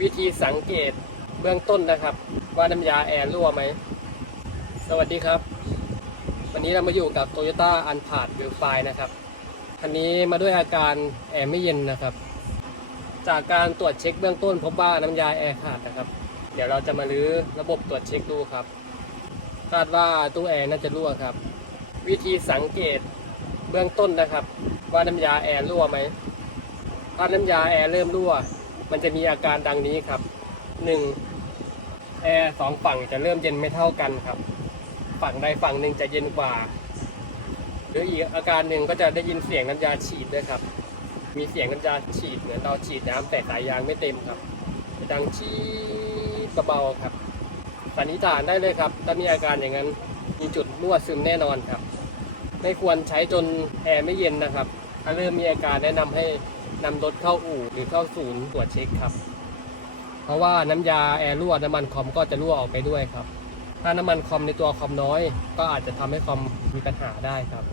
วิธีสังเกตเบื้องต้นนะครับ ว่าน้ำยาแอร์รั่วไหม สวัสดีครับ วันนี้เรามาอยู่กับ Toyota u n p a r d w i l f i นะครับคันนี้มาด้วยอาการแอร์ไม่เย็นนะครับ จากการตรวจเช็คเบื้องต้น พบว่าน้ำยาแอร์ขาดนะครับ เดี๋ยวเราจะมาลื้อระบบตรวจเช็คดูครับ คาดว่าตู้แอร์น่าจะรั่วครับ วิธีสังเกตเบื้องต้นนะครับ ว่าน้ำยาแอร์รั่วไหมถ้าน้ำยาแอร์เริ่มรั่ว มันจะมีอาการดังนี้ครับ 1. แอร์สองฝั่งจะเริ่มเย็นไม่เท่ากันครับ ฝั่งใดฝั่งหนึ่งจะเย็นกว่า หรืออีกอาการหนึ่งก็จะได้ยินเสียงน้ำยาฉีดด้วยครับ มีเสียงน้ำยาฉีดเหมือนเราฉีดน้ำแต่สายยางไม่เต็มครับดังชีดเบาๆครับสันนิษฐานได้เลยครับ ถ้ามีอาการอย่างนั้นมีจุดรั่วซึมแน่นอนครับ ไม่ควรใช้จนแอร์ไม่เย็นนะครับ ถ้าเริ่มมีอาการแนะนำให้นำรถเข้าอู่หรือเข้าศูนย์ตรวจเช็คครับ เพราะว่าน้ำยาแอร์รั่วน้ำมันคอมก็จะรั่วออกไปด้วยครับ ถ้าน้ำมันคอมในตัวคอมน้อย ก็อาจจะทำให้คอมมีปัญหาได้ครับ